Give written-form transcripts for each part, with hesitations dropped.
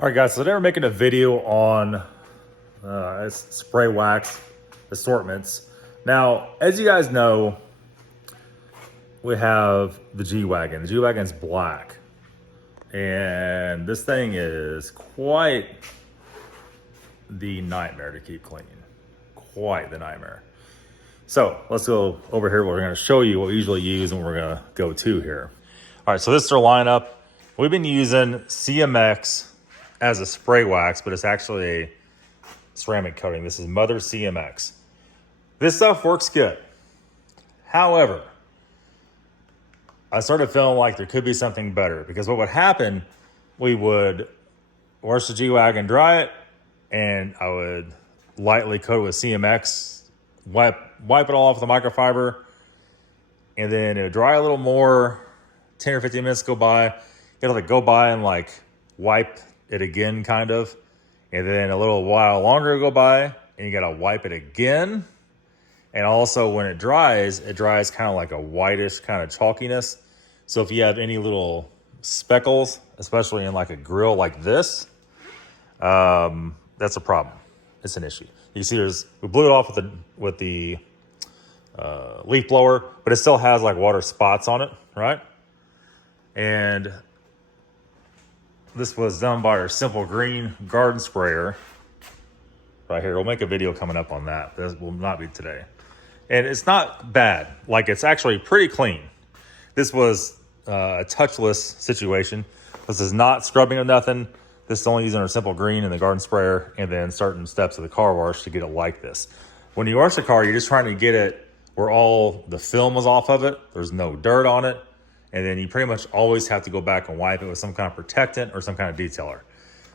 All right, guys, so today we're making a video on spray wax assortments. Now, as you guys know, we have the G-Wagon. The G-Wagon's black. And this thing is quite the nightmare to keep clean. Quite the nightmare. So let's go over here. We're gonna show you what we usually use and we're gonna go to here. All right, so this is our lineup. We've been using CMX as a spray wax, but it's actually a ceramic coating. This is Mother CMX. This stuff works good. However, I started feeling like there could be something better, because what would happen, we would wash the G-Wagon, dry it, and I would lightly coat it with CMX, wipe it all off with a microfiber, and then it would dry a little more, 10 or 15 minutes go by, you gotta like go by and like wipe it again kind of, and then a little while longer go by and you gotta wipe it again. And also when it dries kind of like a whitish kind of chalkiness. So if you have any little speckles, especially in like a grill like this, that's a problem. It's an issue. You see we blew it off with the leaf blower, but it still has like water spots on it, right? And this was done by our Simple Green garden sprayer right here. We'll make a video coming up on that. This will not be today. And it's not bad. Like, it's actually pretty clean. This was a touchless situation. This is not scrubbing or nothing. This is only using our Simple Green and the garden sprayer and then certain steps of the car wash to get it like this. When you wash the car, you're just trying to get it where all the film is off of it. There's no dirt on it. And then you pretty much always have to go back and wipe it with some kind of protectant or some kind of detailer.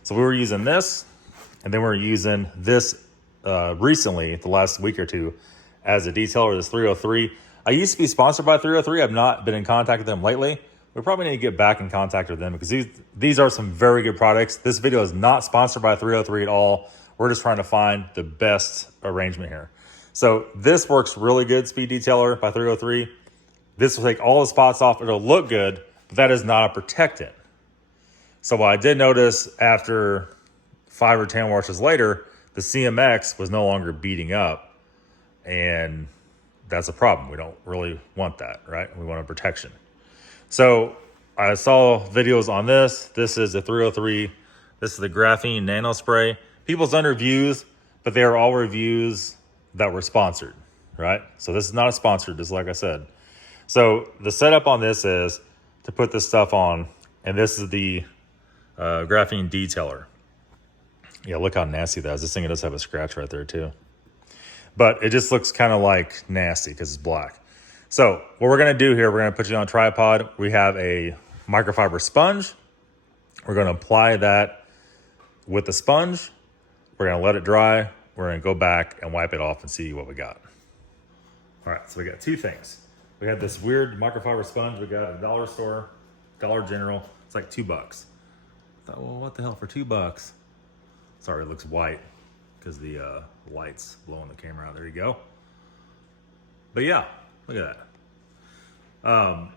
So we were using this, and then we're using this recently, the last week or two, as a detailer, this 303. I used to be sponsored by 303. I've not been in contact with them lately. We probably need to get back in contact with them, because these are some very good products. This video is not sponsored by 303 at all. We're just trying to find the best arrangement here. So this works really good, speed detailer by 303. This will take all the spots off. It'll look good, but that is not a protectant. So what I did notice after 5 or 10 washes later, the CMX was no longer beating up, and that's a problem. We don't really want that, right? We want a protection. So I saw videos on this. This is a 303. This is the Graphene Nano spray. People's done reviews, but they are all reviews that were sponsored, right? So this is not a sponsored, just like I said. So the setup on this is to put this stuff on, and this is the graphene detailer. Yeah, look how nasty that is. This thing does have a scratch right there too. But it just looks kind of like nasty because it's black. So what we're gonna do here, we're gonna put you on a tripod. We have a microfiber sponge. We're gonna apply that with the sponge. We're gonna let it dry. We're gonna go back and wipe it off and see what we got. All right, so we got two things. We had this weird microfiber sponge we got at the dollar store, Dollar General. It's like $2. I thought, well, what the hell for $2? Sorry, it looks white because the light's blowing the camera out. There you go. But yeah, look at that.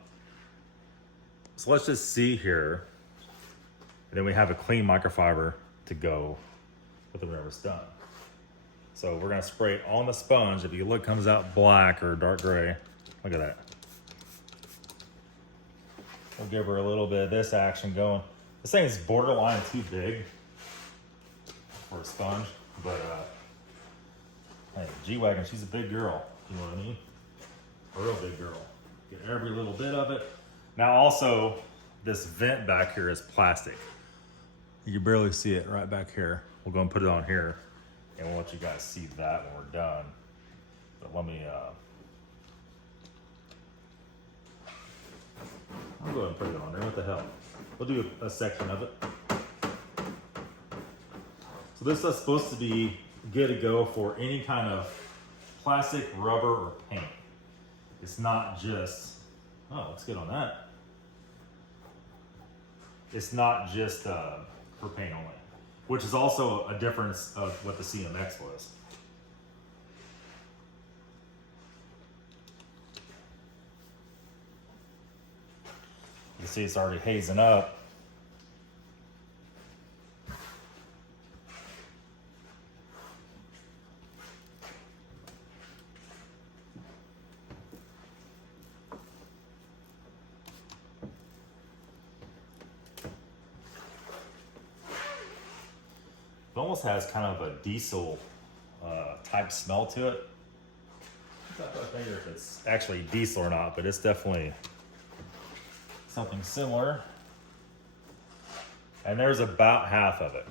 So let's just see here. And then we have a clean microfiber to go with whatever's done. So we're gonna spray it on the sponge. If you look, it comes out black or dark gray. Look at that. We'll give her a little bit of this action going. This thing is borderline too big for a sponge, but hey, G-Wagon, she's a big girl. You know what I mean? A real big girl. Get every little bit of it. Now also, this vent back here is plastic. You can barely see it right back here. We'll go and put it on here, and we'll let you guys see that when we're done. But let me I'll go ahead and put it on there. What the hell? We'll do a section of it. So this is supposed to be good to go for any kind of plastic, rubber, or paint. It's not just, oh, looks good on that. It's not just for paint only, which is also a difference of what the CMX was. You see it's already hazing up. almost has kind of a diesel type smell to it. I'm not quite sure if it's actually diesel or not, but it's definitely something similar. And there's about half of it.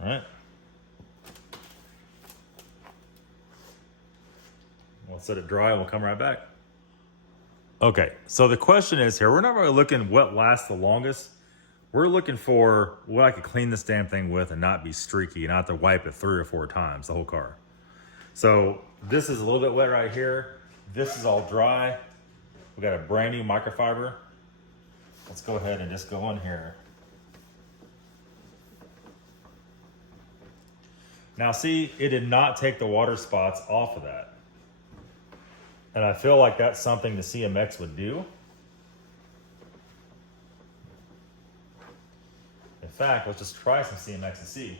All right. We'll set it dry and we'll come right back. Okay, so the question is here, we're not really looking what lasts the longest. We're looking for what I could clean this damn thing with and not be streaky and not have to wipe it 3 or 4 times, the whole car. So this is a little bit wet right here. This is all dry. We got a brand new microfiber. Let's go ahead and just go in here. Now see, it did not take the water spots off of that. And I feel like that's something the CMX would do. In fact, let's just try some CMX and see.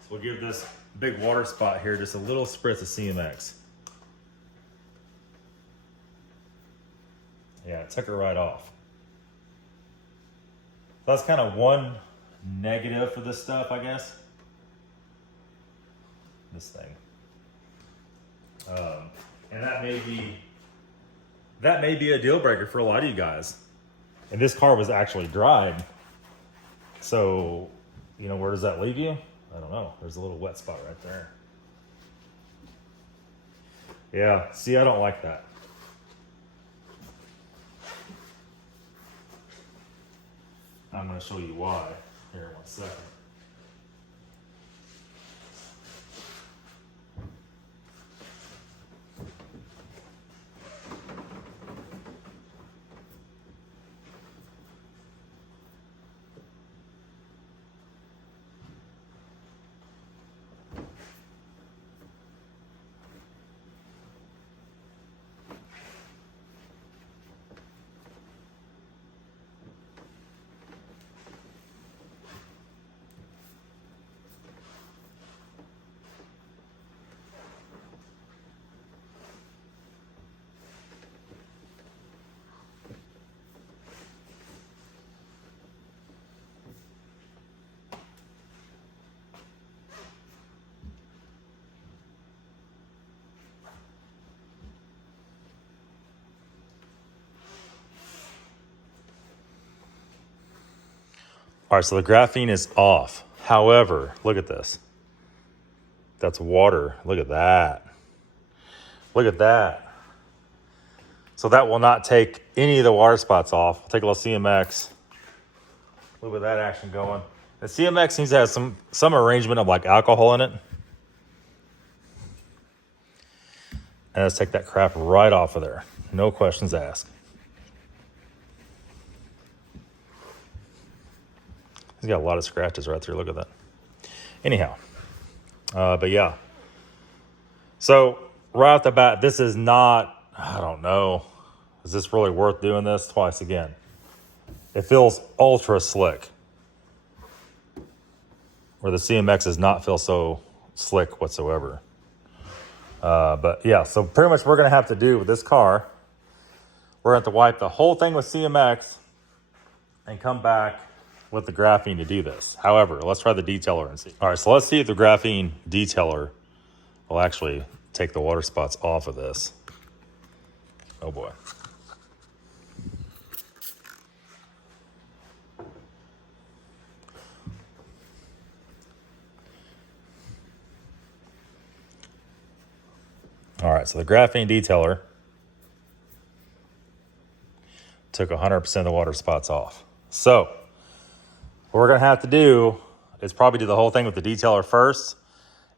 So we'll give this big water spot here just a little spritz of CMX. Yeah, it took it right off. So that's kind of one negative for this stuff, I guess. This thing. And that may be a deal breaker for a lot of you guys. And this car was actually dried. So, you know, where does that leave you? I don't know. There's a little wet spot right there. Yeah, see, I don't like that. I'm going to show you why here in 1 second. All right, so the graphene is off. However, look at this. That's water. Look at that. Look at that. So that will not take any of the water spots off. We'll take a little CMX. Look at that action going. The CMX seems to have some arrangement of like alcohol in it. And let's take that crap right off of there. No questions asked. He's got a lot of scratches right through. Look at that. Anyhow, but yeah. So right off the bat, this is not, I don't know. Is this really worth doing this twice again? It feels ultra slick. Where the CMX does not feel so slick whatsoever. But yeah, so pretty much we're going to have to do with this car, we're going to have to wipe the whole thing with CMX and come back with the graphene to do this. However, let's try the detailer and see. All right, so let's see if the graphene detailer will actually take the water spots off of this. Oh boy. All right, so the graphene detailer took 100% of the water spots off. So what we're gonna have to do is probably do the whole thing with the detailer first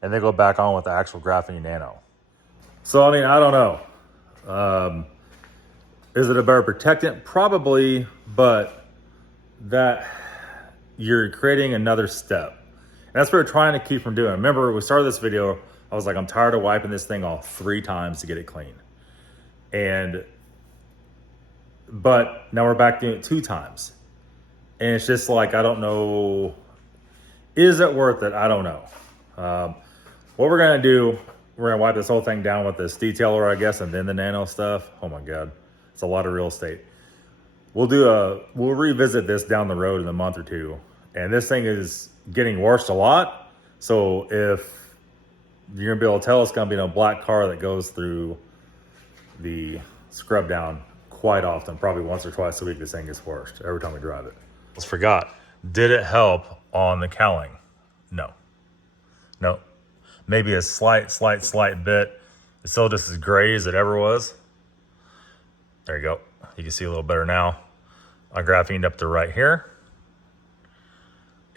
and then go back on with the actual Graphene Nano. So, I mean, I don't know. Is it a better protectant? Probably, but that you're creating another step. And that's what we're trying to keep from doing. Remember, we started this video, I was like, I'm tired of wiping this thing off 3 times to get it clean. But now we're back doing it 2 times. And it's just like, I don't know, is it worth it? I don't know. What we're gonna do, we're gonna wipe this whole thing down with this detailer, I guess, and then the nano stuff. Oh my God. It's a lot of real estate. We'll revisit this down the road in a month or two. And this thing is getting washed a lot. So if you're gonna be able to tell, it's gonna be in a black car that goes through the scrub down quite often, probably once or twice a week. This thing gets washed every time we drive it. Almost forgot. Did it help on the cowling? No. No. Maybe a slight bit. It's still just as gray as it ever was. There you go. You can see a little better now. I graphened up to right here.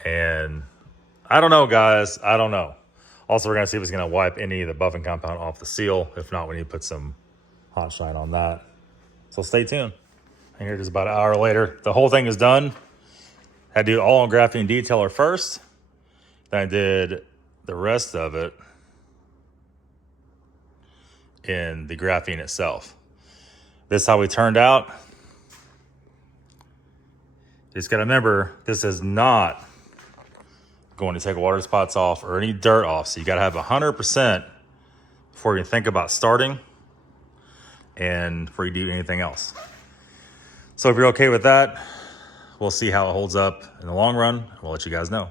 And I don't know, guys. I don't know. Also, we're going to see if it's going to wipe any of the buffing compound off the seal. If not, we need to put some hot shine on that. So stay tuned. And here it is about an hour later. The whole thing is done. Had to do it all on graphene detailer first. Then I did the rest of it in the graphene itself. This is how we turned out. You just gotta remember, this is not going to take water spots off or any dirt off. So you gotta have 100% before you think about starting and before you do anything else. So if you're okay with that, we'll see how it holds up in the long run. We'll let you guys know.